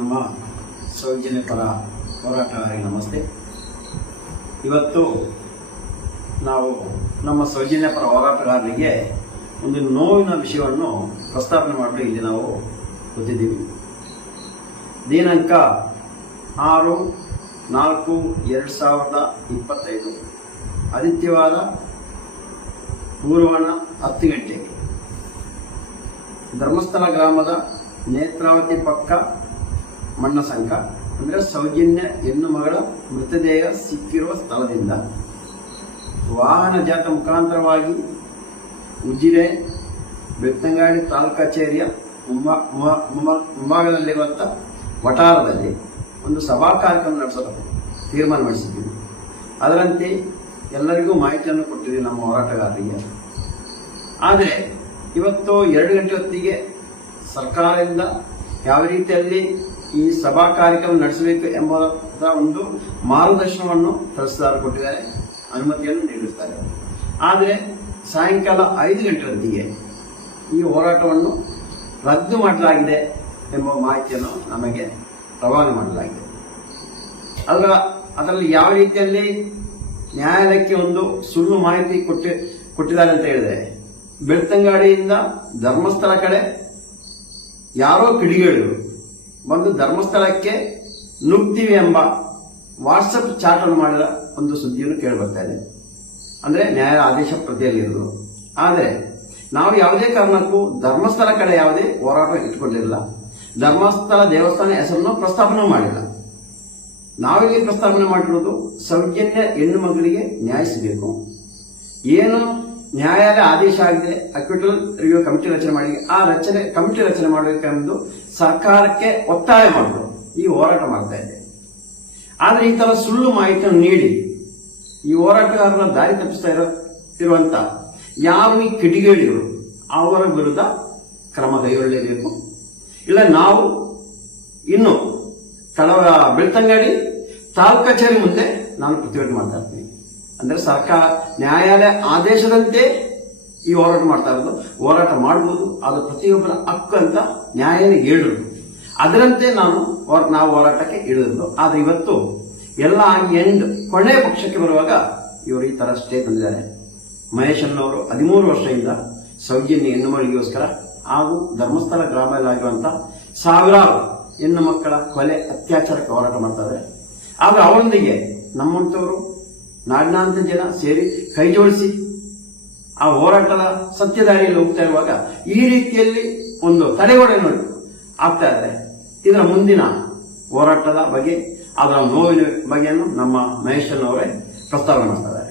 ನಮ್ಮ ಸೌಜನ್ಯ ಪರ ಹೋರಾಟಗಾರರಿಗೆ ನಮಸ್ತೆ ಇವತ್ತು ನಾವು ನಮ್ಮ ಸೌಜನ್ಯ ಪರ ಹೋರಾಟಗಾರರಿಗೆ ಒಂದು ನೋವಿನ ವಿಷಯವನ್ನು ಪ್ರಸ್ತಾಪನೆ ಮಾಡಲು ಇಲ್ಲಿ ನಾವು ಬಂದಿದ್ದೀವಿ ದಿನಾಂಕ ಆರು ನಾಲ್ಕು ಎರಡು ಸಾವಿರದ ಇಪ್ಪತ್ತೈದು ಆದಿತ್ಯವಾರ ಪೂರ್ವಣ ಹತ್ತು ಗಂಟೆಗೆ ಧರ್ಮಸ್ಥಳ ಗ್ರಾಮದ ನೇತ್ರಾವತಿ ಪಕ್ಕ ಮಣ್ಣ ಸಂಘ ಅಂದರೆ ಸೌಜನ್ಯ ಹೆಣ್ಣು ಮಗಳ ಮೃತದೇಹ ಸಿಕ್ಕಿರುವ ಸ್ಥಳದಿಂದ ವಾಹನ ಜಾತ ಮುಖಾಂತರವಾಗಿ ಉಜಿರೆ ಬೆತ್ತಂಗಾಡಿ ತಾಲೂಕು ಕಚೇರಿಯ ಮುಂಭಾಗದಲ್ಲಿರುವಂಥ ವಠಾರದಲ್ಲಿ ಒಂದು ಸಭಾ ಕಾರ್ಯಕ್ರಮ ನಡೆಸಲು ತೀರ್ಮಾನ ಮಾಡಿಸಿದ್ದೀವಿ ಅದರಂತೆ ಎಲ್ಲರಿಗೂ ಮಾಹಿತಿಯನ್ನು ಕೊಟ್ಟಿದ್ದೀವಿ ನಮ್ಮ ಹೋರಾಟಗಾರರಿಗೆ ಆದರೆ ಇವತ್ತು ಎರಡು ಗಂಟೆ ಹೊತ್ತಿಗೆ ಸರ್ಕಾರದಿಂದ ಯಾವ ರೀತಿಯಲ್ಲಿ ಈ ಸಭಾ ಕಾರ್ಯಕ್ರಮ ನಡೆಸಬೇಕು ಎಂಬ ಒಂದು ಮಾರ್ಗದರ್ಶನವನ್ನು ತಹಸೀಲ್ದಾರ್ ಕೊಟ್ಟಿದ್ದಾರೆ ಅನುಮತಿಯನ್ನು ನೀಡುತ್ತಾರೆ ಆದರೆ ಸಾಯಂಕಾಲ ಐದು ಗಂಟೆ ಈ ಹೋರಾಟವನ್ನು ರದ್ದು ಮಾಡಲಾಗಿದೆ ಎಂಬ ಮಾಹಿತಿಯನ್ನು ನಮಗೆ ರವಾನೆ ಮಾಡಲಾಗಿದೆ ಅದರ ಅದರಲ್ಲಿ ಯಾವ ರೀತಿಯಲ್ಲಿ ನ್ಯಾಯಾಲಯಕ್ಕೆ ಒಂದು ಸುಳ್ಳು ಮಾಹಿತಿ ಕೊಟ್ಟಿ ಕೊಟ್ಟಿದ್ದಾರೆ ಅಂತ ಹೇಳಿದ್ರೆ ಬೆಳ್ತಂಗಾಡಿಯಿಂದ ಧರ್ಮಸ್ಥಳ ಕಡೆ ಯಾರೋ ಕಿಡಿಗೇಳಿದರು ಒಂದು ಧರ್ಮಸ್ಥಳಕ್ಕೆ ನುಗ್ತೀವಿ ಎಂಬ ವಾಟ್ಸಪ್ ಚಾಟ್ ಅನ್ನು ಮಾಡಿದ ಒಂದು ಸುದ್ದಿಯನ್ನು ಕೇಳಿ ಬರ್ತಾ ಇದೆ ಅಂದರೆ ನ್ಯಾಯ ಆದೇಶ ಪ್ರತಿಯಲ್ಲಿರೋದು ಆದರೆ ನಾವು ಯಾವುದೇ ಕಾರಣಕ್ಕೂ ಧರ್ಮಸ್ಥಳ ಕಡೆ ಯಾವುದೇ ಹೋರಾಟ ಇಟ್ಟುಕೊಂಡಿಲ್ಲ ಧರ್ಮಸ್ಥಳ ದೇವಸ್ಥಾನ ಹೆಸರನ್ನು ಪ್ರಸ್ತಾಪನೆ ಮಾಡಿಲ್ಲ ನಾವಿಲ್ಲಿ ಪ್ರಸ್ತಾಪನೆ ಮಾಡಿರುವುದು ಸೌಜನ್ಯ ಹೆಣ್ಣು ಮಕ್ಕಳಿಗೆ ನ್ಯಾಯ ಸಿಗಬೇಕು ಏನು ನ್ಯಾಯಾಲಯ ಆದೇಶ ಆಗಿದೆ ಅಕ್ವಿಟಲ್ ರಿವ್ಯೂ ಕಮಿಟಿ ರಚನೆ ಮಾಡಿ ಆ ರಚನೆ ಕಮಿಟಿ ರಚನೆ ಮಾಡಬೇಕೆಂದು ಸರ್ಕಾರಕ್ಕೆ ಒತ್ತಾಯ ಮಾಡಿದ್ರು ಈ ಹೋರಾಟ ಮಾಡ್ತಾ ಇದೆ ಆದರೆ ಈ ತರ ಸುಳ್ಳು ಮಾಹಿತಿಯನ್ನು ನೀಡಿ ಈ ಹೋರಾಟಗಾರರ ದಾರಿ ತಪ್ಪಿಸ್ತಾ ಇರೋ ಇರುವಂತ ಯಾರು ಈ ಕಿಡಿಗೇಡಿಗಳು ಅವರ ವಿರುದ್ಧ ಕ್ರಮ ಕೈಗೊಳ್ಳಲೇಬೇಕು ಇಲ್ಲ ನಾವು ಇನ್ನು ಕಳವ ಬೆಳ್ತಂಗಡಿ ತಾಲೂಕು ಕಚೇರಿ ಮುಂದೆ ನಾನು ಪ್ರತಿಭಟನೆ ಮಾಡ್ತಾ ಇರ್ತೀನಿ ಅಂದರೆ ಸರ್ಕಾರ ನ್ಯಾಯಾಲಯ ಆದೇಶದಂತೆ ಈ ಹೋರಾಟ ಮಾಡ್ತಾ ಇರೋದು ಹೋರಾಟ ಮಾಡ್ಬೋದು ಅದು ಪ್ರತಿಯೊಬ್ಬರ ಹಕ್ಕು ಅಂತ ನ್ಯಾಯಾಲಯ ಹೇಳಿರೋದು ಅದರಂತೆ ನಾನು ನಾವು ಹೋರಾಟಕ್ಕೆ ಇಳಿದ್ರು ಆದರೆ ಇವತ್ತು ಎಲ್ಲ ಎಂಡ್ ಕೊನೆ ಪಕ್ಷಕ್ಕೆ ಬರುವಾಗ ಇವರು ಈ ತರ ಸ್ಟೇ ತಂದಿದ್ದಾರೆ ಮಹೇಶ್ ಅವರು ಹದಿಮೂರು ವರ್ಷದಿಂದ ಸೌಜನ್ಯ ಹೆಣ್ಣು ಮಳಿಗೋಸ್ಕರ ಹಾಗೂ ಧರ್ಮಸ್ಥಳ ಗ್ರಾಮದಲ್ಲಾಗಿರುವಂತಹ ಸಾವಿರಾರು ಹೆಣ್ಣು ಮಕ್ಕಳ ಕೊಲೆ ಅತ್ಯಾಚಾರಕ್ಕೆ ಹೋರಾಟ ಮಾಡ್ತಾ ಇದ್ದಾರೆ ಆದರೆ ಅವರೊಂದಿಗೆ ನಮ್ಮಂಥವರು ನಾಡಿನಾಂತ ಜನ ಸೇರಿ ಕೈ ಜೋಡಿಸಿ ಆ ಹೋರಾಟದ ಸತ್ಯದಾರಿಯಲ್ಲಿ ಹೋಗ್ತಾ ಇರುವಾಗ ಈ ರೀತಿಯಲ್ಲಿ ಒಂದು ತಡೆಗೋಡೆ ನೋಡಿ ಆಗ್ತಾ ಇದ್ದಾರೆ ಇದರ ಮುಂದಿನ ಹೋರಾಟದ ಬಗ್ಗೆ ಅದರ ನೋವಿನ ಬಗ್ಗೆಯನ್ನು ನಮ್ಮ ಮಹೇಶನ್ ಅವರೇ ಪ್ರಸ್ತಾವ ಮಾಡ್ತಾ ಇದ್ದಾರೆ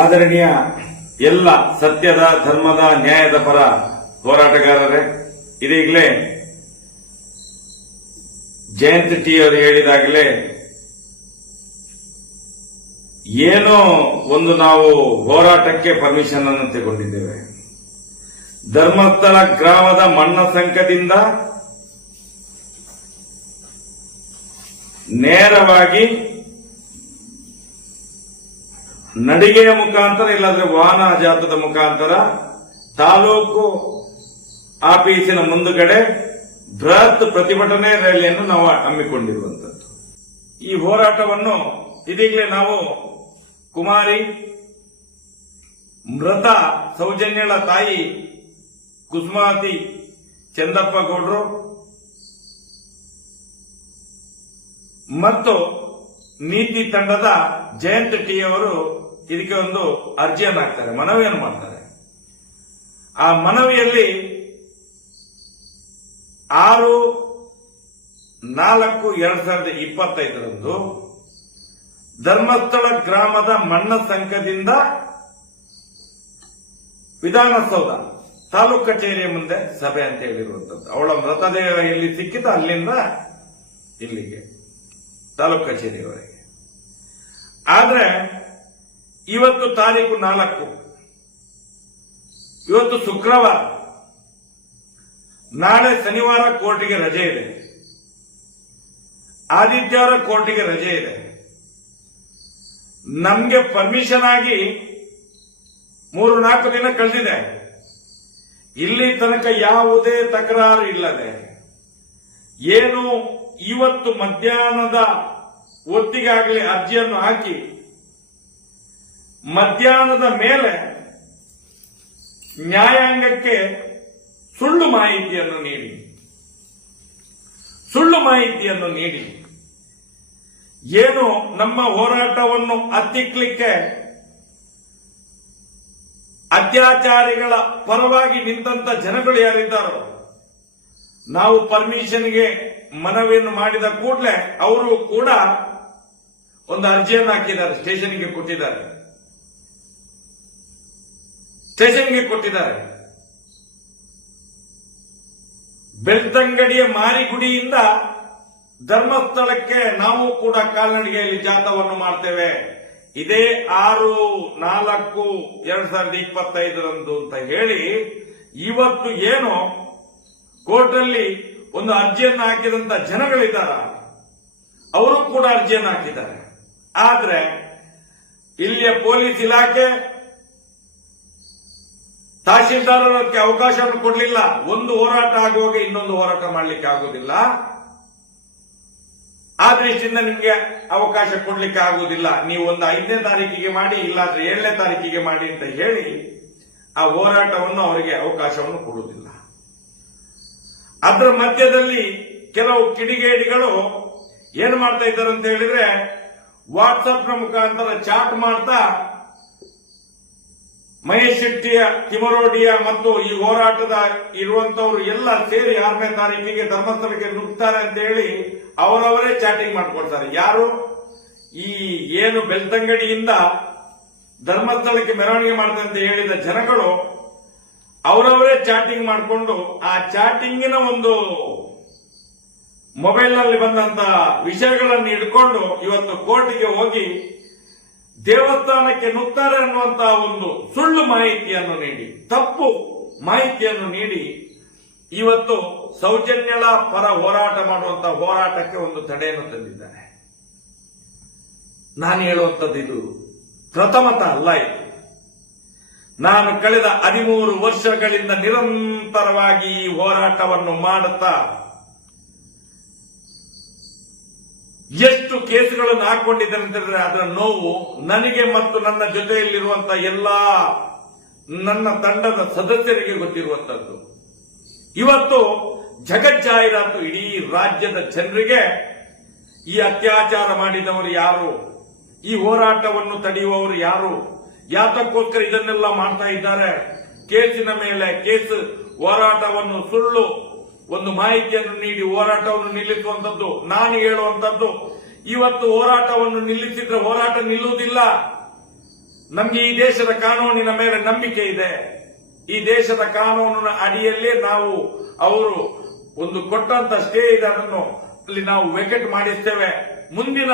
ಆದರಣೀಯ ಎಲ್ಲ ಸತ್ಯದ ಧರ್ಮದ ನ್ಯಾಯದ ಪರ ಹೋರಾಟಗಾರರೇ ಇದೀಗಲೇ ಜಯಂತ್ ಟಿ ಅವರು ಹೇಳಿದಾಗಲೇ ಏನು ಒಂದು ನಾವು ಹೋರಾಟಕ್ಕೆ ಪರ್ಮಿಷನ್ ಅನ್ನು ತೆಗೊಂಡಿದ್ದೇವೆ ಧರ್ಮಸ್ಥಳ ಗ್ರಾಮದ ಮಣ್ಣ ಸಂಕದಿಂದ ನೇರವಾಗಿ ನಡಿಗೆಯ ಮುಖಾಂತರ ಇಲ್ಲಾದ್ರೆ ವಾಹನ ಜಾತದ ಮುಖಾಂತರ ತಾಲೂಕು ಆಫೀಸಿನ ಮುಂದುಗಡೆ ಬೃಹತ್ ಪ್ರತಿಭಟನೆ ರ್ಯಾಲಿಯನ್ನು ನಾವು ಹಮ್ಮಿಕೊಂಡಿರುವಂತದ್ದು ಈ ಹೋರಾಟವನ್ನು ಇದೀಗಲೇ ನಾವು ಕುಮಾರಿ ಮೃತ ಸೌಜನ್ಯಳ ತಾಯಿ ಕುಸುಮಾತಿ ಚಂದಪ್ಪ ಮತ್ತು ನೀತಿ ತಂಡದ ಜಯಂತ್ ಟಿ ಅವರು ಇದಕ್ಕೆ ಒಂದು ಅರ್ಜಿಯನ್ನು ಹಾಕ್ತಾರೆ ಮನವಿಯನ್ನು ಮಾಡ್ತಾರೆ ಆ ಮನವಿಯಲ್ಲಿ ಆರು ನಾಲ್ಕು ಎರಡ್ ಸಾವಿರದ ಇಪ್ಪತ್ತೈದರಂದು ಧರ್ಮಸ್ಥಳ ಗ್ರಾಮದ ಮಣ್ಣ ಸಂಘದಿಂದ ವಿಧಾನಸೌಧ ತಾಲೂಕು ಕಚೇರಿಯ ಮುಂದೆ ಸಭೆ ಅಂತ ಹೇಳಿರುವಂತದ್ದು ಅವಳ ಮೃತದೇಹ ಇಲ್ಲಿ ಸಿಕ್ಕಿದ ಅಲ್ಲಿಂದ ಇಲ್ಲಿಗೆ ತಾಲೂಕು ಕಚೇರಿಯವರೆಗೆ ಆದ್ರೆ ಇವತ್ತು ತಾರೀಕು ನಾಲ್ಕು ಇವತ್ತು ಶುಕ್ರವಾರ ನಾಳೆ ಶನಿವಾರ ಕೋರ್ಟಿಗೆ ರಜೆ ಇದೆ ಆದಿತ್ಯವಾರ ಕೋರ್ಟಿಗೆ ರಜೆ ಇದೆ ನಮಗೆ ಪರ್ಮಿಷನ್ ಆಗಿ ಮೂರು ನಾಲ್ಕು ದಿನ ಕಳೆದಿದೆ ಇಲ್ಲಿ ತನಕ ಯಾವುದೇ ತಕರಾರು ಇಲ್ಲದೆ ಏನು ಇವತ್ತು ಮಧ್ಯಾಹ್ನದ ಒತ್ತಿಗಾಗಲಿ ಅರ್ಜಿಯನ್ನು ಹಾಕಿ ಮಧ್ಯಾಹ್ನದ ಮೇಲೆ ನ್ಯಾಯಾಂಗಕ್ಕೆ ಸುಳ್ಳು ಮಾಹಿತಿಯನ್ನು ನೀಡಿ ಸುಳ್ಳು ಮಾಹಿತಿಯನ್ನು ನೀಡಿ ಏನು ನಮ್ಮ ಹೋರಾಟವನ್ನು ಹತ್ತಿಕ್ಕಲಿಕ್ಕೆ ಅತ್ಯಾಚಾರಿಗಳ ಪರವಾಗಿ ನಿಂತ ಜನಗಳು ಯಾರಿದ್ದಾರೋ ನಾವು ಪರ್ಮಿಷನ್ಗೆ ಮನವಿಯನ್ನು ಮಾಡಿದ ಕೂಡಲೇ ಅವರು ಕೂಡ ಒಂದು ಅರ್ಜಿಯನ್ನು ಹಾಕಿದ್ದಾರೆ ಸ್ಟೇಷನ್ಗೆ ಕೊಟ್ಟಿದ್ದಾರೆ ಸ್ಟೇಷನ್ಗೆ ಕೊಟ್ಟಿದ್ದಾರೆ ಬೆಳ್ತಂಗಡಿಯ ಮಾರಿಗುಡಿಯಿಂದ ಧರ್ಮಸ್ಥಳಕ್ಕೆ ನಾವು ಕೂಡ ಕಾಲ್ನಡಿಗೆಯಲ್ಲಿ ಜಾಥಾವನ್ನು ಮಾಡ್ತೇವೆ ಇದೇ ಆರು ನಾಲ್ಕು ಎರಡ್ ಸಾವಿರದ ಇಪ್ಪತ್ತೈದರಂದು ಅಂತ ಹೇಳಿ ಇವತ್ತು ಏನು ಕೋರ್ಟಲ್ಲಿ ಒಂದು ಅರ್ಜಿಯನ್ನು ಹಾಕಿದಂತ ಜನಗಳಿದ್ದಾರ ಅವರು ಕೂಡ ಅರ್ಜಿಯನ್ನು ಹಾಕಿದ್ದಾರೆ ಆದ್ರೆ ಇಲ್ಲಿಯ ಪೊಲೀಸ್ ಇಲಾಖೆ ತಹಶೀಲ್ದಾರರಕ್ಕೆ ಅವಕಾಶವನ್ನು ಕೊಡಲಿಲ್ಲ ಒಂದು ಹೋರಾಟ ಆಗುವಾಗ ಇನ್ನೊಂದು ಹೋರಾಟ ಮಾಡಲಿಕ್ಕೆ ಆಗೋದಿಲ್ಲ ಆ ದೃಷ್ಟಿಯಿಂದ ನಿಮಗೆ ಅವಕಾಶ ಕೊಡ್ಲಿಕ್ಕೆ ಆಗುವುದಿಲ್ಲ ನೀವು ಒಂದು ಐದನೇ ತಾರೀಕಿಗೆ ಮಾಡಿ ಇಲ್ಲಾದ್ರೆ ಏಳನೇ ತಾರೀಕಿಗೆ ಮಾಡಿ ಅಂತ ಹೇಳಿ ಆ ಹೋರಾಟವನ್ನು ಅವರಿಗೆ ಅವಕಾಶವನ್ನು ಕೊಡುವುದಿಲ್ಲ ಅದರ ಮಧ್ಯದಲ್ಲಿ ಕೆಲವು ಕಿಡಿಗೇಡಿಗಳು ಏನ್ ಮಾಡ್ತಾ ಇದ್ದಾರೆ ಅಂತ ಹೇಳಿದ್ರೆ ವಾಟ್ಸಪ್ನ ಮುಖಾಂತರ ಚಾಟ್ ಮಾಡ್ತಾ ಮಹೇಶ್ ಶೆಟ್ಟಿಯ ತಿಮರೋಡಿಯ ಮತ್ತು ಈ ಹೋರಾಟದ ಇರುವಂತವರು ಎಲ್ಲ ಸೇರಿ ಆರನೇ ತಾರೀಕಿಗೆ ಧರ್ಮಸ್ಥಳಕ್ಕೆ ನುಗ್ತಾರೆ ಅಂತ ಹೇಳಿ ಅವರವರೇ ಚಾಟಿಂಗ್ ಮಾಡ್ಕೊಳ್ತಾರೆ ಯಾರು ಈ ಏನು ಬೆಳ್ತಂಗಡಿಯಿಂದ ಧರ್ಮಸ್ಥಳಕ್ಕೆ ಮೆರವಣಿಗೆ ಅಂತ ಹೇಳಿದ ಜನಗಳು ಅವರವರೇ ಚಾಟಿಂಗ್ ಮಾಡಿಕೊಂಡು ಆ ಚಾಟಿಂಗಿನ ಒಂದು ಮೊಬೈಲ್ನಲ್ಲಿ ಬಂದಂತ ವಿಷಯಗಳನ್ನು ಇಟ್ಕೊಂಡು ಇವತ್ತು ಕೋರ್ಟ್ಗೆ ಹೋಗಿ ದೇವಸ್ಥಾನಕ್ಕೆ ನುಗ್ತಾರೆ ಅನ್ನುವಂತಹ ಒಂದು ಸುಳ್ಳು ಮಾಹಿತಿಯನ್ನು ನೀಡಿ ತಪ್ಪು ಮಾಹಿತಿಯನ್ನು ನೀಡಿ ಇವತ್ತು ಸೌಜನ್ಯಳ ಪರ ಹೋರಾಟ ಮಾಡುವಂತಹ ಹೋರಾಟಕ್ಕೆ ಒಂದು ತಡೆಯನ್ನು ತಂದಿದ್ದಾರೆ ನಾನು ಹೇಳುವಂಥದ್ದು ಇದು ಪ್ರಥಮತ ಅಲ್ಲ ಇದು ನಾನು ಕಳೆದ ಹದಿಮೂರು ವರ್ಷಗಳಿಂದ ನಿರಂತರವಾಗಿ ಈ ಹೋರಾಟವನ್ನು ಮಾಡುತ್ತಾ ಎಷ್ಟು ಕೇಸುಗಳನ್ನು ಹಾಕೊಂಡಿದ್ದಾರೆ ಅಂತಂದ್ರೆ ಅದರ ನೋವು ನನಗೆ ಮತ್ತು ನನ್ನ ಜೊತೆಯಲ್ಲಿರುವಂತಹ ಎಲ್ಲ ನನ್ನ ತಂಡದ ಸದಸ್ಯರಿಗೆ ಗೊತ್ತಿರುವಂತದ್ದು ಇವತ್ತು ಜಗಜ್ಜಾಹೀರಾತು ಇಡೀ ರಾಜ್ಯದ ಜನರಿಗೆ ಈ ಅತ್ಯಾಚಾರ ಮಾಡಿದವರು ಯಾರು ಈ ಹೋರಾಟವನ್ನು ತಡೆಯುವವರು ಯಾರು ಯಾತಕ್ಕೋಸ್ಕರ ಇದನ್ನೆಲ್ಲ ಮಾಡ್ತಾ ಇದ್ದಾರೆ ಕೇಸಿನ ಮೇಲೆ ಕೇಸ್ ಹೋರಾಟವನ್ನು ಸುಳ್ಳು ಒಂದು ಮಾಹಿತಿಯನ್ನು ನೀಡಿ ಹೋರಾಟವನ್ನು ನಿಲ್ಲಿಸುವಂತದ್ದು ನಾನು ಹೇಳುವಂತದ್ದು ಇವತ್ತು ಹೋರಾಟವನ್ನು ನಿಲ್ಲಿಸಿದ್ರೆ ಹೋರಾಟ ನಿಲ್ಲುವುದಿಲ್ಲ ನಮಗೆ ಈ ದೇಶದ ಕಾನೂನಿನ ಮೇಲೆ ನಂಬಿಕೆ ಇದೆ ಈ ದೇಶದ ಕಾನೂನಿನ ಅಡಿಯಲ್ಲೇ ನಾವು ಅವರು ಒಂದು ಕೊಟ್ಟಂತ ಸ್ಟೇ ಇದೆ ಅದನ್ನು ಅಲ್ಲಿ ನಾವು ವೆಕೆಟ್ ಮಾಡಿಸ್ತೇವೆ ಮುಂದಿನ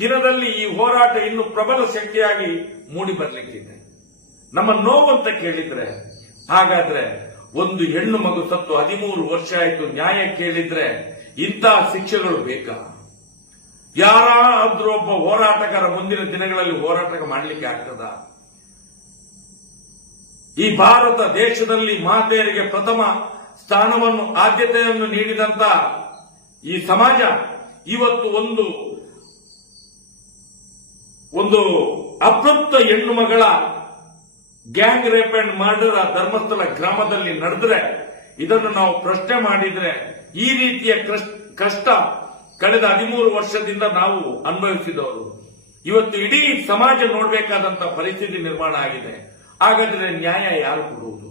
ದಿನದಲ್ಲಿ ಈ ಹೋರಾಟ ಇನ್ನು ಪ್ರಬಲ ಶಕ್ತಿಯಾಗಿ ಮೂಡಿ ಬರಲಿಕ್ಕಿದೆ ನಮ್ಮ ನೋವು ಅಂತ ಕೇಳಿದ್ರೆ ಹಾಗಾದ್ರೆ ಒಂದು ಹೆಣ್ಣು ಮಗು ಸತ್ತು ಹದಿಮೂರು ವರ್ಷ ಆಯಿತು ನ್ಯಾಯ ಕೇಳಿದ್ರೆ ಇಂತಹ ಶಿಕ್ಷೆಗಳು ಬೇಕಾ ಯಾರಾದ್ರೂ ಒಬ್ಬ ಹೋರಾಟಗಾರ ಮುಂದಿನ ದಿನಗಳಲ್ಲಿ ಹೋರಾಟ ಮಾಡಲಿಕ್ಕೆ ಆಗ್ತದ ಈ ಭಾರತ ದೇಶದಲ್ಲಿ ಮಾತೇರಿಗೆ ಪ್ರಥಮ ಸ್ಥಾನವನ್ನು ಆದ್ಯತೆಯನ್ನು ನೀಡಿದಂತ ಈ ಸಮಾಜ ಇವತ್ತು ಒಂದು ಒಂದು ಅಪೃಪ್ತ ಹೆಣ್ಣು ಮಗಳ ಗ್ಯಾಂಗ್ ರೇಪ್ ಅಂಡ್ ಮರ್ಡರ್ ಆ ಧರ್ಮಸ್ಥಳ ಗ್ರಾಮದಲ್ಲಿ ನಡೆದ್ರೆ ಇದನ್ನು ನಾವು ಪ್ರಶ್ನೆ ಮಾಡಿದ್ರೆ ಈ ರೀತಿಯ ಕಷ್ಟ ಕಳೆದ ಹದಿಮೂರು ವರ್ಷದಿಂದ ನಾವು ಅನುಭವಿಸಿದವರು ಇವತ್ತು ಇಡೀ ಸಮಾಜ ನೋಡಬೇಕಾದಂತ ಪರಿಸ್ಥಿತಿ ನಿರ್ಮಾಣ ಆಗಿದೆ ಹಾಗಾದ್ರೆ ನ್ಯಾಯ ಯಾರು ಕೊಡುವುದು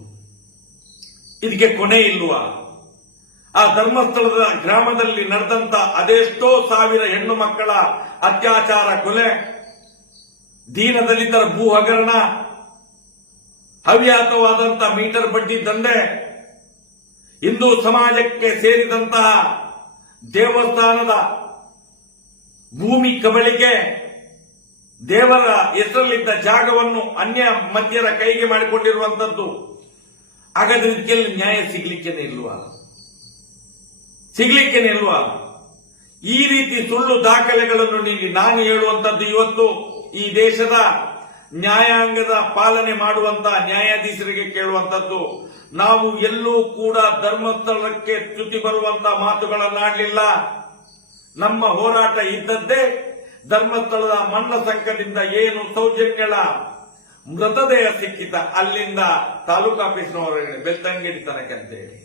ಇದಕ್ಕೆ ಕೊನೆ ಇಲ್ವ ಆ ಧರ್ಮಸ್ಥಳದ ಗ್ರಾಮದಲ್ಲಿ ನಡೆದಂತ ಅದೆಷ್ಟೋ ಸಾವಿರ ಹೆಣ್ಣು ಮಕ್ಕಳ ಅತ್ಯಾಚಾರ ಕೊಲೆ ದೀನದಲಿತರ ಭೂ ಹಗರಣ ಹವ್ಯಾಸವಾದಂತಹ ಮೀಟರ್ ಬಡ್ಡಿ ದಂಧೆ ಹಿಂದೂ ಸಮಾಜಕ್ಕೆ ಸೇರಿದಂತಹ ದೇವಸ್ಥಾನದ ಭೂಮಿ ಕಬಳಿಕೆ ದೇವರ ಹೆಸರಲ್ಲಿದ್ದ ಜಾಗವನ್ನು ಅನ್ಯ ಮಧ್ಯರ ಕೈಗೆ ಮಾಡಿಕೊಂಡಿರುವಂತದ್ದು ಅಗದ ರೀತಿಯಲ್ಲಿ ನ್ಯಾಯ ಸಿಗಲಿಕ್ಕೆ ನಿಲ್ವ ಸಿಗಲಿಕ್ಕೆ ಇಲ್ವಾ ಈ ರೀತಿ ಸುಳ್ಳು ದಾಖಲೆಗಳನ್ನು ನೀಡಿ ನಾನು ಹೇಳುವಂತದ್ದು ಇವತ್ತು ಈ ದೇಶದ ನ್ಯಾಯಾಂಗದ ಪಾಲನೆ ಮಾಡುವಂತ ನ್ಯಾಯಾಧೀಶರಿಗೆ ಕೇಳುವಂತದ್ದು ನಾವು ಎಲ್ಲೂ ಕೂಡ ಧರ್ಮಸ್ಥಳಕ್ಕೆ ಚ್ಯುತಿ ಬರುವಂತಹ ಮಾತುಗಳನ್ನಾಡಲಿಲ್ಲ ನಮ್ಮ ಹೋರಾಟ ಇದ್ದದ್ದೇ ಧರ್ಮಸ್ಥಳದ ಮಣ್ಣ ಸಂಕಟದಿಂದ ಏನು ಸೌಜನ್ಯಗಳ ಮೃತದೇಹ ಸಿಕ್ಕಿತ ಅಲ್ಲಿಂದ ತಾಲೂಕು ಅವರಿಗೆ ಬೆಲ್ತಂಗಿಡಿತನಕ್ಕೆ ತನಕ ಅಂತೇಳಿ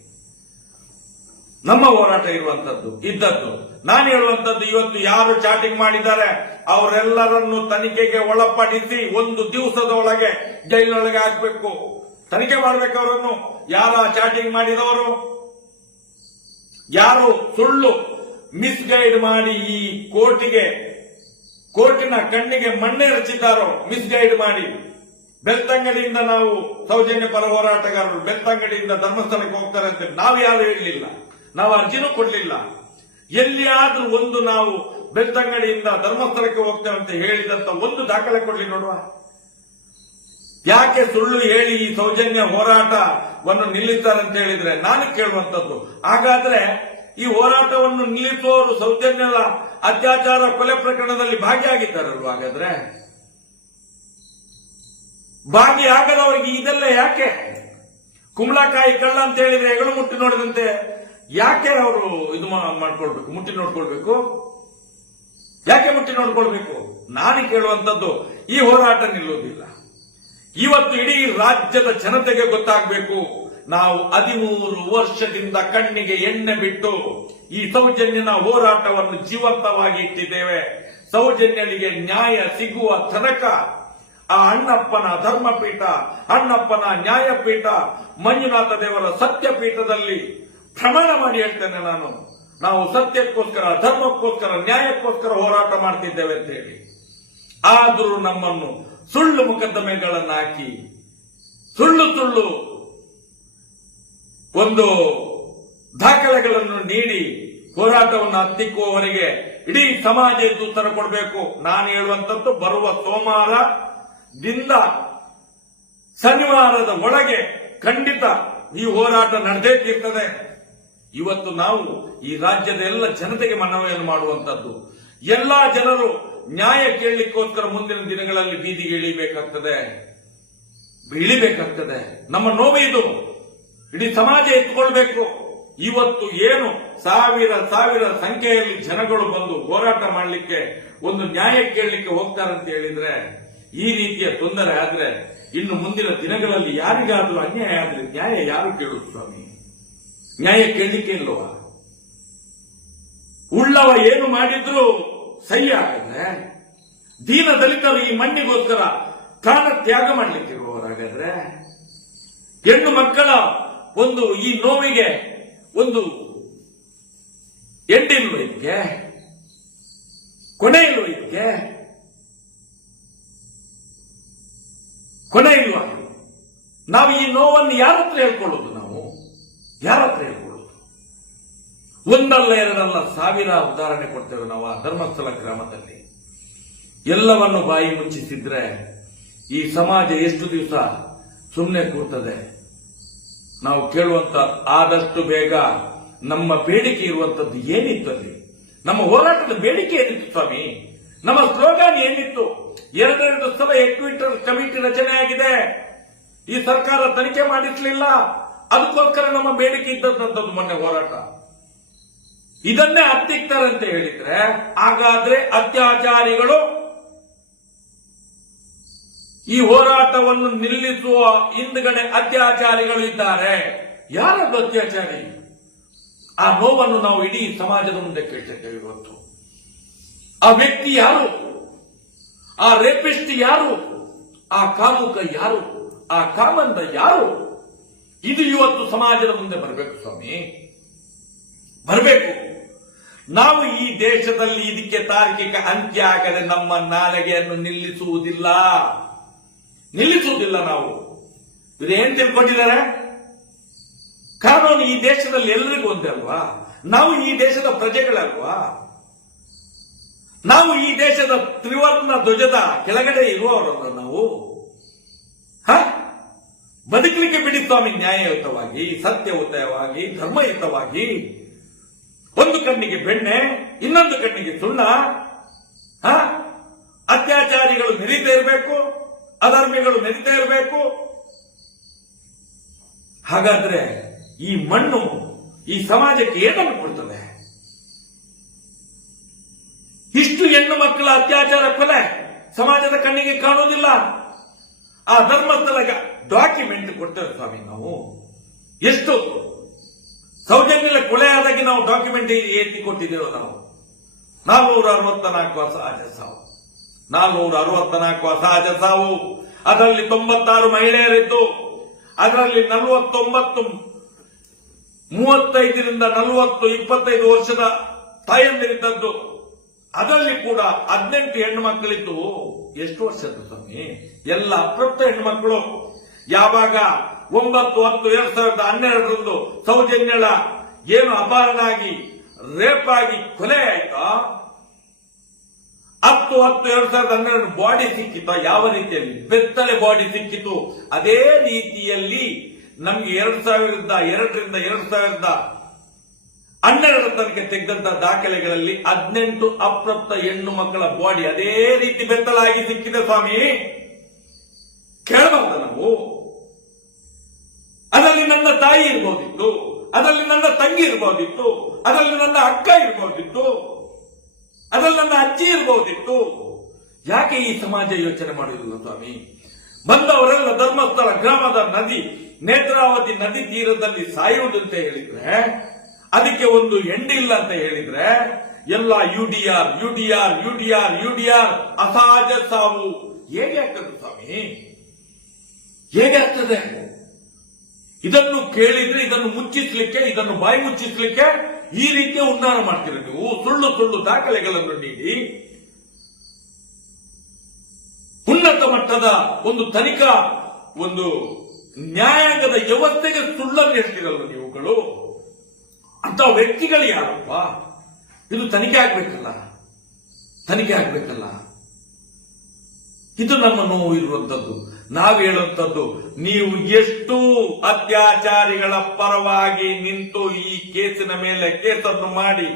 ನಮ್ಮ ಹೋರಾಟ ಇರುವಂತದ್ದು ಇದ್ದದ್ದು ನಾನು ಹೇಳುವಂತದ್ದು ಇವತ್ತು ಯಾರು ಚಾಟಿಂಗ್ ಮಾಡಿದ್ದಾರೆ ಅವರೆಲ್ಲರನ್ನು ತನಿಖೆಗೆ ಒಳಪಡಿಸಿ ಒಂದು ದಿವಸದ ಒಳಗೆ ಜೈಲಿನೊಳಗೆ ಹಾಕಬೇಕು ತನಿಖೆ ಮಾಡಬೇಕು ಅವರನ್ನು ಯಾರ ಚಾಟಿಂಗ್ ಮಾಡಿದವರು ಯಾರು ಸುಳ್ಳು ಮಿಸ್ಗೈಡ್ ಮಾಡಿ ಈ ಕೋರ್ಟಿಗೆ ಕೋರ್ಟಿನ ಕಣ್ಣಿಗೆ ಮಣ್ಣೆ ರಚಿದ್ದಾರೋ ಮಿಸ್ಗೈಡ್ ಮಾಡಿ ಬೆಳ್ತಂಗಡಿಯಿಂದ ನಾವು ಸೌಜನ್ಯ ಪರ ಹೋರಾಟಗಾರರು ಬೆಳ್ತಂಗಡಿಯಿಂದ ಧರ್ಮಸ್ಥಳಕ್ಕೆ ಹೋಗ್ತಾರೆ ಅಂತ ನಾವು ಯಾರು ಹೇಳಲಿಲ್ಲ ನಾವು ಅರ್ಜಿನೂ ಕೊಡಲಿಲ್ಲ ಎಲ್ಲಿಯಾದ್ರೂ ಒಂದು ನಾವು ಬೆಳ್ತಂಗಡಿಯಿಂದ ಧರ್ಮಸ್ಥಳಕ್ಕೆ ಹೋಗ್ತೇವೆ ಅಂತ ಹೇಳಿದಂತ ಒಂದು ದಾಖಲೆ ಕೊಡ್ಲಿ ನೋಡುವ ಯಾಕೆ ಸುಳ್ಳು ಹೇಳಿ ಈ ಸೌಜನ್ಯ ಹೋರಾಟವನ್ನು ನಿಲ್ಲಿಸ್ತಾರಂತ ಹೇಳಿದ್ರೆ ನಾನು ಕೇಳುವಂತದ್ದು ಹಾಗಾದ್ರೆ ಈ ಹೋರಾಟವನ್ನು ನಿಲ್ಲಿಸುವವರು ಸೌಜನ್ಯದ ಅತ್ಯಾಚಾರ ಕೊಲೆ ಪ್ರಕರಣದಲ್ಲಿ ಭಾಗಿಯಾಗಿದ್ದಾರಲ್ವ ಹಾಗಾದ್ರೆ ಭಾಗಿಯಾಗದವರಿಗೆ ಇದೆಲ್ಲ ಯಾಕೆ ಕುಂಬಳಕಾಯಿ ಕಳ್ಳ ಅಂತ ಹೇಳಿದ್ರೆ ಹೆಗಲು ಮುಟ್ಟಿ ನೋಡಿದಂತೆ ಯಾಕೆ ಅವರು ಇದು ಮಾಡ್ಕೊಳ್ಬೇಕು ಮುಟ್ಟಿ ನೋಡ್ಕೊಳ್ಬೇಕು ಯಾಕೆ ಮುಟ್ಟಿ ನೋಡ್ಕೊಳ್ಬೇಕು ನಾನು ಕೇಳುವಂಥದ್ದು ಈ ಹೋರಾಟ ನಿಲ್ಲುವುದಿಲ್ಲ ಇವತ್ತು ಇಡೀ ರಾಜ್ಯದ ಜನತೆಗೆ ಗೊತ್ತಾಗಬೇಕು ನಾವು ಹದಿಮೂರು ವರ್ಷದಿಂದ ಕಣ್ಣಿಗೆ ಎಣ್ಣೆ ಬಿಟ್ಟು ಈ ಸೌಜನ್ಯನ ಹೋರಾಟವನ್ನು ಜೀವಂತವಾಗಿ ಇಟ್ಟಿದ್ದೇವೆ ಸೌಜನ್ಯನಿಗೆ ನ್ಯಾಯ ಸಿಗುವ ತನಕ ಆ ಅಣ್ಣಪ್ಪನ ಧರ್ಮಪೀಠ ಅಣ್ಣಪ್ಪನ ನ್ಯಾಯಪೀಠ ಮಂಜುನಾಥ ದೇವರ ಸತ್ಯಪೀಠದಲ್ಲಿ ಪ್ರಮಾಣ ಮಾಡಿ ಹೇಳ್ತೇನೆ ನಾನು ನಾವು ಸತ್ಯಕ್ಕೋಸ್ಕರ ಧರ್ಮಕ್ಕೋಸ್ಕರ ನ್ಯಾಯಕ್ಕೋಸ್ಕರ ಹೋರಾಟ ಮಾಡ್ತಿದ್ದೇವೆ ಅಂತ ಹೇಳಿ ಆದರೂ ನಮ್ಮನ್ನು ಸುಳ್ಳು ಮೊಕದ್ದಮೆಗಳನ್ನು ಹಾಕಿ ಸುಳ್ಳು ಸುಳ್ಳು ಒಂದು ದಾಖಲೆಗಳನ್ನು ನೀಡಿ ಹೋರಾಟವನ್ನು ಹತ್ತಿಕ್ಕುವವರಿಗೆ ಇಡೀ ಸಮಾಜ ಉತ್ತರ ಕೊಡಬೇಕು ನಾನು ಹೇಳುವಂತದ್ದು ಬರುವ ಸೋಮವಾರದಿಂದ ಶನಿವಾರದ ಒಳಗೆ ಖಂಡಿತ ಈ ಹೋರಾಟ ನಡೆದೇ ತೀರ್ತದೆ ಇವತ್ತು ನಾವು ಈ ರಾಜ್ಯದ ಎಲ್ಲ ಜನತೆಗೆ ಮನವಿಯನ್ನು ಮಾಡುವಂತದ್ದು ಎಲ್ಲ ಜನರು ನ್ಯಾಯ ಕೇಳಲಿಕ್ಕೋಸ್ಕರ ಮುಂದಿನ ದಿನಗಳಲ್ಲಿ ಬೀದಿಗೆ ಇಳಿಬೇಕಾಗ್ತದೆ ಇಳಿಬೇಕಾಗ್ತದೆ ನಮ್ಮ ನೋವು ಇದು ಇಡೀ ಸಮಾಜ ಎತ್ಕೊಳ್ಬೇಕು ಇವತ್ತು ಏನು ಸಾವಿರ ಸಾವಿರ ಸಂಖ್ಯೆಯಲ್ಲಿ ಜನಗಳು ಬಂದು ಹೋರಾಟ ಮಾಡಲಿಕ್ಕೆ ಒಂದು ನ್ಯಾಯ ಕೇಳಲಿಕ್ಕೆ ಹೋಗ್ತಾರೆ ಅಂತ ಹೇಳಿದ್ರೆ ಈ ರೀತಿಯ ತೊಂದರೆ ಆದ್ರೆ ಇನ್ನು ಮುಂದಿನ ದಿನಗಳಲ್ಲಿ ಯಾರಿಗಾದರೂ ಅನ್ಯಾಯ ಆದ್ರೆ ನ್ಯಾಯ ಯಾರು ಕೇಳುದು ಸ್ವಾಮಿ ನ್ಯಾಯ ಕೇಳಲಿಕ್ಕೆ ಇಲ್ವ ಉಳ್ಳವ ಏನು ಮಾಡಿದ್ರು ಸಹಿ ಹಾಗಾದ್ರೆ ದೀನ ದಲಿತರು ಈ ಮಣ್ಣಿಗೋಸ್ಕರ ಪ್ರಾಣ ತ್ಯಾಗ ಮಾಡಲಿಕ್ಕಿರುವವರಾಗಾದ್ರೆ ಹೆಣ್ಣು ಮಕ್ಕಳ ಒಂದು ಈ ನೋವಿಗೆ ಒಂದು ಎಂಡಿಲ್ವ ಇದಕ್ಕೆ ಕೊನೆ ಇಲ್ವ ಇದಕ್ಕೆ ಕೊನೆ ಇಲ್ವಾ ನಾವು ಈ ನೋವನ್ನು ಯಾರ ಹತ್ರ ಹೇಳ್ಕೊಳ್ಳೋದು ನಾವು ಯಾರ ಹತ್ರ ಒಂದಲ್ಲ ಎರಡಲ್ಲ ಸಾವಿರ ಉದಾಹರಣೆ ಕೊಡ್ತೇವೆ ನಾವು ಆ ಧರ್ಮಸ್ಥಳ ಗ್ರಾಮದಲ್ಲಿ ಎಲ್ಲವನ್ನು ಬಾಯಿ ಮುಚ್ಚಿಸಿದ್ರೆ ಈ ಸಮಾಜ ಎಷ್ಟು ದಿವಸ ಸುಮ್ಮನೆ ಕೂರ್ತದೆ ನಾವು ಕೇಳುವಂತ ಆದಷ್ಟು ಬೇಗ ನಮ್ಮ ಬೇಡಿಕೆ ಇರುವಂತದ್ದು ಏನಿತ್ತು ಅಲ್ಲಿ ನಮ್ಮ ಹೋರಾಟದ ಬೇಡಿಕೆ ಏನಿತ್ತು ಸ್ವಾಮಿ ನಮ್ಮ ಸ್ಲೋಗಾನ್ ಏನಿತ್ತು ಎರಡೆರಡು ಸಲ ಎಕ್ವಿಟರ್ ಕಮಿಟಿ ರಚನೆ ಆಗಿದೆ ಈ ಸರ್ಕಾರ ತನಿಖೆ ಮಾಡಿಸಲಿಲ್ಲ ಅದಕ್ಕೋಸ್ಕರ ನಮ್ಮ ಬೇಡಿಕೆ ಇದ್ದಂಥದ್ದು ಮೊನ್ನೆ ಹೋರಾಟ ಇದನ್ನೇ ಅಂತ ಹೇಳಿದ್ರೆ ಹಾಗಾದ್ರೆ ಅತ್ಯಾಚಾರಿಗಳು ಈ ಹೋರಾಟವನ್ನು ನಿಲ್ಲಿಸುವ ಹಿಂದ್ಗಡೆ ಅತ್ಯಾಚಾರಿಗಳು ಇದ್ದಾರೆ ಯಾರದ್ದು ಅತ್ಯಾಚಾರಿ ಆ ನೋವನ್ನು ನಾವು ಇಡೀ ಸಮಾಜದ ಮುಂದೆ ಕೇಳ್ತಿದ್ದೇವೆ ಇವತ್ತು ಆ ವ್ಯಕ್ತಿ ಯಾರು ಆ ರೇಪಿಸ್ಟ್ ಯಾರು ಆ ಕಾಮುಕ ಯಾರು ಆ ಕಾಮಂದ ಯಾರು ಇದು ಇವತ್ತು ಸಮಾಜದ ಮುಂದೆ ಬರಬೇಕು ಸ್ವಾಮಿ ಬರಬೇಕು ನಾವು ಈ ದೇಶದಲ್ಲಿ ಇದಕ್ಕೆ ತಾರ್ಕಿಕ ಅಂತ್ಯ ಆಗದೆ ನಮ್ಮ ನಾಲಿಗೆಯನ್ನು ನಿಲ್ಲಿಸುವುದಿಲ್ಲ ನಿಲ್ಲಿಸುವುದಿಲ್ಲ ನಾವು ಇವರು ಏನ್ ತಿಳ್ಕೊಂಡಿದ್ದಾರೆ ಕಾನೂನು ಈ ದೇಶದಲ್ಲಿ ಎಲ್ಲರಿಗೂ ಒಂದೇ ಅಲ್ವಾ ನಾವು ಈ ದೇಶದ ಪ್ರಜೆಗಳಲ್ವಾ ನಾವು ಈ ದೇಶದ ತ್ರಿವರ್ಣ ಧ್ವಜದ ಕೆಳಗಡೆ ಇರುವವರಲ್ಲ ನಾವು ಹ ಬದುಕಲಿಕ್ಕೆ ಬಿಡಿ ಸ್ವಾಮಿ ನ್ಯಾಯಯುತವಾಗಿ ಸತ್ಯಯುತವಾಗಿ ಧರ್ಮಯುತವಾಗಿ ಒಂದು ಕಣ್ಣಿಗೆ ಬೆಣ್ಣೆ ಇನ್ನೊಂದು ಕಣ್ಣಿಗೆ ಸುಣ್ಣ ಅತ್ಯಾಚಾರಿಗಳು ನೆರೀತೇ ಇರಬೇಕು ಅಧರ್ಮಿಗಳು ಮೆರಿತಾ ಇರಬೇಕು ಹಾಗಾದ್ರೆ ಈ ಮಣ್ಣು ಈ ಸಮಾಜಕ್ಕೆ ಏನನ್ನು ಕೊಡ್ತದೆ ಇಷ್ಟು ಹೆಣ್ಣು ಮಕ್ಕಳ ಅತ್ಯಾಚಾರ ಕೊಲೆ ಸಮಾಜದ ಕಣ್ಣಿಗೆ ಕಾಣುವುದಿಲ್ಲ ಆ ಧರ್ಮಸ್ಥಳ ಡಾಕ್ಯುಮೆಂಟ್ ಕೊಡ್ತೇವೆ ಸ್ವಾಮಿ ನಾವು ಎಷ್ಟು ಸೌಜನ್ಯ ಕೊಲೆ ಆದಾಗಿ ನಾವು ಡಾಕ್ಯುಮೆಂಟ್ ಎತ್ತಿ ಕೊಟ್ಟಿದ್ದೇವೆ ನಾವು ನಾಲ್ನೂರ ಅರವತ್ತ ನಾಲ್ಕು ಅಸಹಜ ಸಾವು ನಾಲ್ನೂರ ಅರವತ್ತ ನಾಲ್ಕು ಅಸಹಜ ಸಾವು ಅದರಲ್ಲಿ ತೊಂಬತ್ತಾರು ಮಹಿಳೆಯರಿದ್ದು ಅದರಲ್ಲಿ ನಲವತ್ತೊಂಬತ್ತು ಮೂವತ್ತೈದರಿಂದ ನಲವತ್ತು ಇಪ್ಪತ್ತೈದು ವರ್ಷದ ತಾಯಂದಿರಿದ್ದದ್ದು ಅದರಲ್ಲಿ ಕೂಡ ಹದಿನೆಂಟು ಹೆಣ್ಣು ಮಕ್ಕಳಿದ್ದು ಎಷ್ಟು ವರ್ಷದ್ದು ಸ್ವಾಮಿ ಎಲ್ಲ ಅಪ್ರಪ್ತ ಹೆಣ್ಣು ಮಕ್ಕಳು ಯಾವಾಗ ಒಂಬತ್ತು ಹತ್ತು ಎರಡ್ ಸಾವಿರದ ಹನ್ನೆರಡರಂದು ಸೌಜನ್ಯಳ ಏನು ಅಪಾರನಾಗಿ ರೇಪ್ ಆಗಿ ಕೊಲೆ ಆಯ್ತೋ ಹತ್ತು ಹತ್ತು ಎರಡ್ ಸಾವಿರದ ಹನ್ನೆರಡು ಬಾಡಿ ಸಿಕ್ಕಿತ್ತು ಯಾವ ರೀತಿಯಲ್ಲಿ ಬೆತ್ತಲೆ ಬಾಡಿ ಸಿಕ್ಕಿತು ಅದೇ ರೀತಿಯಲ್ಲಿ ನಮ್ಗೆ ಎರಡ್ ಸಾವಿರದ ಎರಡರಿಂದ ಎರಡ್ ಸಾವಿರದ ಹನ್ನೆರಡರ ತನಕ ತೆಗೆದಂತ ದಾಖಲೆಗಳಲ್ಲಿ ಹದಿನೆಂಟು ಅಪ್ರಪ್ತ ಹೆಣ್ಣು ಮಕ್ಕಳ ಬಾಡಿ ಅದೇ ರೀತಿ ಬೆತ್ತಲಾಗಿ ಸಿಕ್ಕಿದೆ ಸ್ವಾಮಿ ಕೇಳಬಹುದು ನಾವು ಅದರಲ್ಲಿ ನನ್ನ ತಾಯಿ ಇರ್ಬೋದಿತ್ತು ಅದರಲ್ಲಿ ನನ್ನ ತಂಗಿ ಇರ್ಬೋದಿತ್ತು ಅದರಲ್ಲಿ ನನ್ನ ಅಕ್ಕ ಇರ್ಬೋದಿತ್ತು ಅದರಲ್ಲಿ ನನ್ನ ಅಜ್ಜಿ ಇರ್ಬೋದಿತ್ತು ಯಾಕೆ ಈ ಸಮಾಜ ಯೋಚನೆ ಮಾಡಿದ್ರು ಸ್ವಾಮಿ ಬಂದವರೆಲ್ಲ ಧರ್ಮಸ್ಥಳ ಗ್ರಾಮದ ನದಿ ನೇತ್ರಾವತಿ ನದಿ ತೀರದಲ್ಲಿ ಸಾಯುವುದಂತ ಹೇಳಿದ್ರೆ ಅದಕ್ಕೆ ಒಂದು ಎಂಡಿಲ್ಲ ಅಂತ ಹೇಳಿದ್ರೆ ಎಲ್ಲ U UDR UDR UDR UDR ಅಸಹಜ ಸಾವು ಹೇಗೆ ಆಗ್ತದೆ ಸ್ವಾಮಿ ಹೇಗೆ ಆಗ್ತದೆ ಇದನ್ನು ಕೇಳಿದ್ರೆ ಇದನ್ನು ಮುಚ್ಚಿಸ್ಲಿಕ್ಕೆ ಇದನ್ನು ಬಾಯಿ ಮುಚ್ಚಿಸ್ಲಿಕ್ಕೆ ಈ ರೀತಿಯ ಉನ್ನಾರ ಮಾಡ್ತೀರ ನೀವು ಸುಳ್ಳು ಸುಳ್ಳು ದಾಖಲೆಗಳನ್ನು ನೀಡಿ ಉನ್ನತ ಮಟ್ಟದ ಒಂದು ತನಿಖಾ ಒಂದು ನ್ಯಾಯಾಂಗದ ವ್ಯವಸ್ಥೆಗೆ ಸುಳ್ಳನ್ನು ಹೇಳ್ತೀರಲ್ವ ನೀವುಗಳು ಅಂತ ವ್ಯಕ್ತಿಗಳು ಯಾರಪ್ಪ ಇದು ತನಿಖೆ ಆಗ್ಬೇಕಲ್ಲ ತನಿಖೆ ಆಗ್ಬೇಕಲ್ಲ ಇದು ನಮ್ಮ ನೋವು ಇರುವಂತದ್ದು ನಾವು ಹೇಳುವಂಥದ್ದು ನೀವು ಎಷ್ಟು ಅತ್ಯಾಚಾರಿಗಳ ಪರವಾಗಿ ನಿಂತು ಈ ಕೇಸಿನ ಮೇಲೆ ಕೇಸನ್ನು ಮಾಡಿ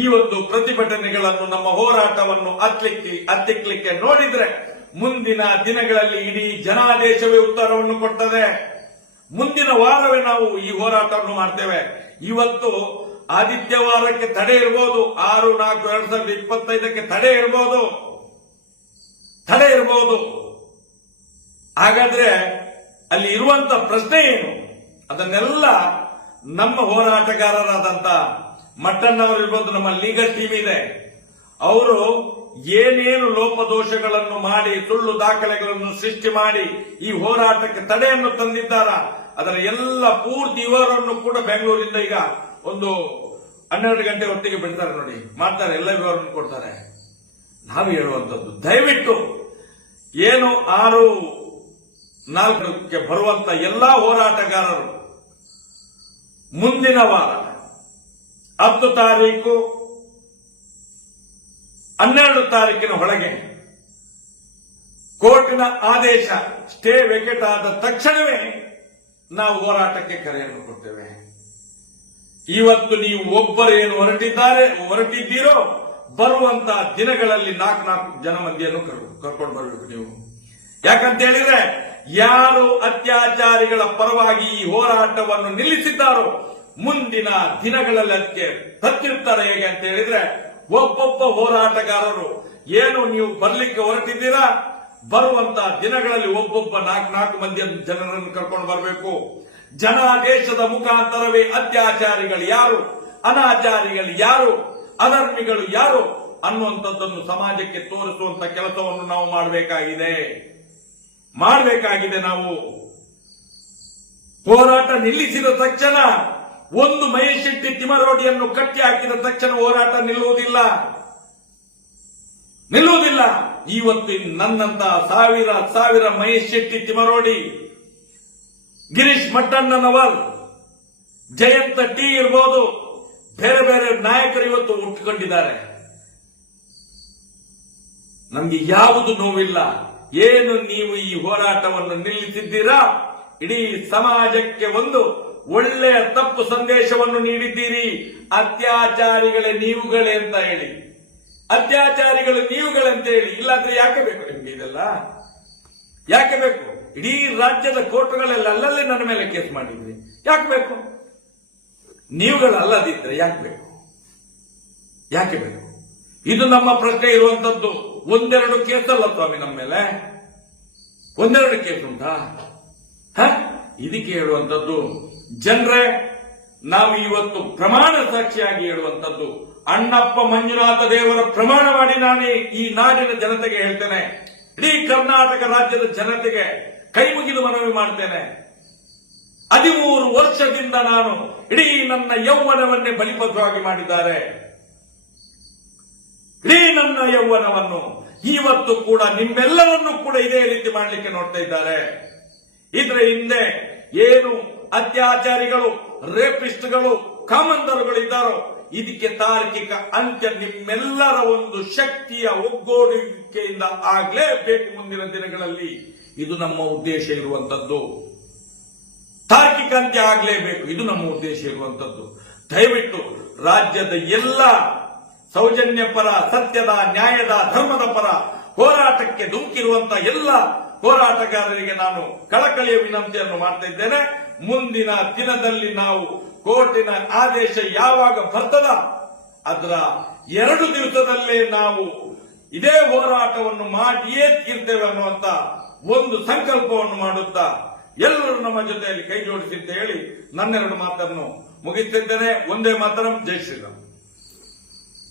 ಈ ಒಂದು ಪ್ರತಿಭಟನೆಗಳನ್ನು ನಮ್ಮ ಹೋರಾಟವನ್ನು ಹತ್ತಿಕ್ಕಿ ಹತ್ತಿಕ್ಲಿಕ್ಕೆ ನೋಡಿದ್ರೆ ಮುಂದಿನ ದಿನಗಳಲ್ಲಿ ಇಡೀ ಜನಾದೇಶವೇ ಉತ್ತರವನ್ನು ಕೊಟ್ಟದೆ ಮುಂದಿನ ವಾರವೇ ನಾವು ಈ ಹೋರಾಟವನ್ನು ಮಾಡ್ತೇವೆ ಇವತ್ತು ಆದಿತ್ಯವಾರಕ್ಕೆ ತಡೆ ಇರಬಹುದು ಆರು ನಾಲ್ಕು ಎರಡ್ ಸಾವಿರದ ಇಪ್ಪತ್ತೈದಕ್ಕೆ ತಡೆ ಇರಬಹುದು ತಡೆ ಇರಬಹುದು ಹಾಗಾದ್ರೆ ಅಲ್ಲಿ ಇರುವಂತ ಪ್ರಶ್ನೆ ಏನು ಅದನ್ನೆಲ್ಲ ನಮ್ಮ ಹೋರಾಟಗಾರರಾದಂತ ಮಟ್ಟಣ್ಣವರು ಇರ್ಬೋದು ನಮ್ಮ ಲೀಗಲ್ ಟೀಮ್ ಇದೆ ಅವರು ಏನೇನು ಲೋಪದೋಷಗಳನ್ನು ಮಾಡಿ ಸುಳ್ಳು ದಾಖಲೆಗಳನ್ನು ಸೃಷ್ಟಿ ಮಾಡಿ ಈ ಹೋರಾಟಕ್ಕೆ ತಡೆಯನ್ನು ತಂದಿದ್ದಾರ ಅದರ ಎಲ್ಲ ಪೂರ್ತಿ ವಿವರವನ್ನು ಕೂಡ ಬೆಂಗಳೂರಿಂದ ಈಗ ಒಂದು ಹನ್ನೆರಡು ಗಂಟೆ ಹೊತ್ತಿಗೆ ಬಿಡ್ತಾರೆ ನೋಡಿ ಮಾಡ್ತಾರೆ ಎಲ್ಲ ವಿವರವನ್ನು ಕೊಡ್ತಾರೆ ನಾವು ಹೇಳುವಂತದ್ದು ದಯವಿಟ್ಟು ಏನು ಆರು ನಾಲ್ಕಕ್ಕೆ ಬರುವಂತ ಎಲ್ಲಾ ಹೋರಾಟಗಾರರು ಮುಂದಿನ ವಾರ ಹತ್ತು ತಾರೀಕು ಹನ್ನೆರಡು ತಾರೀಕಿನ ಒಳಗೆ ಕೋರ್ಟಿನ ಆದೇಶ ಸ್ಟೇ ವೆಕೆಟ್ ಆದ ತಕ್ಷಣವೇ ನಾವು ಹೋರಾಟಕ್ಕೆ ಕರೆಯನ್ನು ಕೊಡ್ತೇವೆ ಇವತ್ತು ನೀವು ಒಬ್ಬರು ಏನು ಹೊರಟಿದ್ದಾರೆ ಹೊರಟಿದ್ದೀರೋ ಬರುವಂತಹ ದಿನಗಳಲ್ಲಿ ನಾಲ್ಕು ನಾಲ್ಕು ಜನ ಮಂದಿಯನ್ನು ಕರ್ಕೊಂಡು ಬರಬೇಕು ನೀವು ಯಾಕಂತ ಹೇಳಿದ್ರೆ ಯಾರು ಅತ್ಯಾಚಾರಿಗಳ ಪರವಾಗಿ ಈ ಹೋರಾಟವನ್ನು ನಿಲ್ಲಿಸಿದ್ದಾರೋ ಮುಂದಿನ ದಿನಗಳಲ್ಲಿ ಅದಕ್ಕೆ ಹತ್ತಿರ್ತಾರೆ ಹೇಗೆ ಅಂತ ಹೇಳಿದ್ರೆ ಒಬ್ಬೊಬ್ಬ ಹೋರಾಟಗಾರರು ಏನು ನೀವು ಬರ್ಲಿಕ್ಕೆ ಹೊರಟಿದ್ದೀರಾ ಬರುವಂತ ದಿನಗಳಲ್ಲಿ ಒಬ್ಬೊಬ್ಬ ನಾಲ್ಕು ನಾಲ್ಕು ಮಂದಿ ಜನರನ್ನು ಕರ್ಕೊಂಡು ಬರಬೇಕು ಜನಾದೇಶದ ಮುಖಾಂತರವೇ ಅತ್ಯಾಚಾರಿಗಳು ಯಾರು ಅನಾಚಾರಿಗಳು ಯಾರು ಅಧರ್ಮಿಗಳು ಯಾರು ಅನ್ನುವಂಥದ್ದನ್ನು ಸಮಾಜಕ್ಕೆ ತೋರಿಸುವಂತ ಕೆಲಸವನ್ನು ನಾವು ಮಾಡಬೇಕಾಗಿದೆ ಮಾಡಬೇಕಾಗಿದೆ ನಾವು ಹೋರಾಟ ನಿಲ್ಲಿಸಿದ ತಕ್ಷಣ ಒಂದು ಮಹೇಶೆಟ್ಟಿ ತಿಮರೋಡಿಯನ್ನು ಕಟ್ಟಿ ಹಾಕಿದ ತಕ್ಷಣ ಹೋರಾಟ ನಿಲ್ಲುವುದಿಲ್ಲ ನಿಲ್ಲುವುದಿಲ್ಲ ಇವತ್ತು ನನ್ನಂತ ಸಾವಿರ ಸಾವಿರ ಮಹೇಶ್ ಶೆಟ್ಟಿ ತಿಮರೋಡಿ ಗಿರೀಶ್ ಮಟ್ಟಣ್ಣನವರ್ ಜಯಂತ ಟಿ ಇರ್ಬೋದು ಬೇರೆ ಬೇರೆ ನಾಯಕರು ಇವತ್ತು ಹುಟ್ಟುಕೊಂಡಿದ್ದಾರೆ ನಮ್ಗೆ ಯಾವುದು ನೋವಿಲ್ಲ ಏನು ನೀವು ಈ ಹೋರಾಟವನ್ನು ನಿಲ್ಲಿಸಿದ್ದೀರಾ ಇಡೀ ಸಮಾಜಕ್ಕೆ ಒಂದು ಒಳ್ಳೆಯ ತಪ್ಪು ಸಂದೇಶವನ್ನು ನೀಡಿದ್ದೀರಿ ಅತ್ಯಾಚಾರಿಗಳೇ ನೀವುಗಳೇ ಅಂತ ಹೇಳಿ ಅತ್ಯಾಚಾರಿಗಳು ನೀವುಗಳಂತ ಹೇಳಿ ಇಲ್ಲಾಂದ್ರೆ ಯಾಕೆ ಬೇಕು ನಿಮ್ಗೆ ಇದೆಲ್ಲ ಯಾಕೆ ಬೇಕು ಇಡೀ ರಾಜ್ಯದ ಕೋರ್ಟ್ಗಳಲ್ಲಿ ಅಲ್ಲಲ್ಲಿ ನನ್ನ ಮೇಲೆ ಕೇಸ್ ಮಾಡಿದ್ರಿ ಯಾಕೆ ಬೇಕು ನೀವುಗಳು ಅಲ್ಲದಿದ್ರೆ ಯಾಕೆ ಬೇಕು ಯಾಕೆ ಬೇಕು ಇದು ನಮ್ಮ ಪ್ರಶ್ನೆ ಇರುವಂತದ್ದು ಒಂದೆರಡು ಕೇಸಲ್ಲ ಸ್ವಾಮಿ ನಮ್ಮ ಮೇಲೆ ಒಂದೆರಡು ಕೇಸ್ ಉಂಟಾ ಇದಕ್ಕೆ ಹೇಳುವಂಥದ್ದು ಜನರೇ ನಾವು ಇವತ್ತು ಪ್ರಮಾಣ ಸಾಕ್ಷಿಯಾಗಿ ಹೇಳುವಂಥದ್ದು ಅಣ್ಣಪ್ಪ ಮಂಜುನಾಥ ದೇವರ ಪ್ರಮಾಣ ಮಾಡಿ ನಾನೇ ಈ ನಾಡಿನ ಜನತೆಗೆ ಹೇಳ್ತೇನೆ ಇಡೀ ಕರ್ನಾಟಕ ರಾಜ್ಯದ ಜನತೆಗೆ ಕೈ ಮುಗಿದು ಮನವಿ ಮಾಡ್ತೇನೆ ಹದಿಮೂರು ವರ್ಷದಿಂದ ನಾನು ಇಡೀ ನನ್ನ ಯೌವನವನ್ನೇ ಬಲಿಪದವಾಗಿ ಮಾಡಿದ್ದಾರೆ ಇಡೀ ನನ್ನ ಯೌವನವನ್ನು ಇವತ್ತು ಕೂಡ ನಿಮ್ಮೆಲ್ಲರನ್ನು ಕೂಡ ಇದೇ ರೀತಿ ಮಾಡಲಿಕ್ಕೆ ನೋಡ್ತಾ ಇದ್ದಾರೆ ಇದರ ಹಿಂದೆ ಏನು ಅತ್ಯಾಚಾರಿಗಳು ರೇಪಿಸ್ಟ್ಗಳು ಕಾಮಂದರುಗಳು ಇದ್ದಾರೋ ಇದಕ್ಕೆ ತಾರ್ಕಿಕ ಅಂತ್ಯ ನಿಮ್ಮೆಲ್ಲರ ಒಂದು ಶಕ್ತಿಯ ಒಗ್ಗೂಡಿಕೆಯಿಂದ ಆಗ್ಲೇಬೇಕು ಮುಂದಿನ ದಿನಗಳಲ್ಲಿ ಇದು ನಮ್ಮ ಉದ್ದೇಶ ಇರುವಂತದ್ದು ತಾರ್ಕಿಕ ಅಂತ್ಯ ಆಗ್ಲೇಬೇಕು ಇದು ನಮ್ಮ ಉದ್ದೇಶ ಇರುವಂತದ್ದು ದಯವಿಟ್ಟು ರಾಜ್ಯದ ಎಲ್ಲ ಸೌಜನ್ಯ ಪರ ಸತ್ಯದ ನ್ಯಾಯದ ಧರ್ಮದ ಪರ ಹೋರಾಟಕ್ಕೆ ಧುಮುಕಿರುವಂತಹ ಎಲ್ಲ ಹೋರಾಟಗಾರರಿಗೆ ನಾನು ಕಳಕಳಿಯ ವಿನಂತಿಯನ್ನು ಮಾಡ್ತಾ ಇದ್ದೇನೆ ಮುಂದಿನ ದಿನದಲ್ಲಿ ನಾವು ಕೋರ್ಟಿನ ಆದೇಶ ಯಾವಾಗ ಬರ್ತದ ಅದರ ಎರಡು ದಿವಸದಲ್ಲೇ ನಾವು ಇದೇ ಹೋರಾಟವನ್ನು ಮಾಡಿಯೇ ತೀರ್ತೇವೆ ಅನ್ನುವಂತ ಒಂದು ಸಂಕಲ್ಪವನ್ನು ಮಾಡುತ್ತಾ ಎಲ್ಲರೂ ನಮ್ಮ ಜೊತೆಯಲ್ಲಿ ಕೈ ಜೋಡಿಸಿ ಅಂತ ಹೇಳಿ ನನ್ನೆರಡು ಮಾತನ್ನು ಮುಗಿಸುತ್ತೇನೆ ಒಂದೇ ಮಾತರಂ ಜೈ ಶ್ರೀರಾಮ್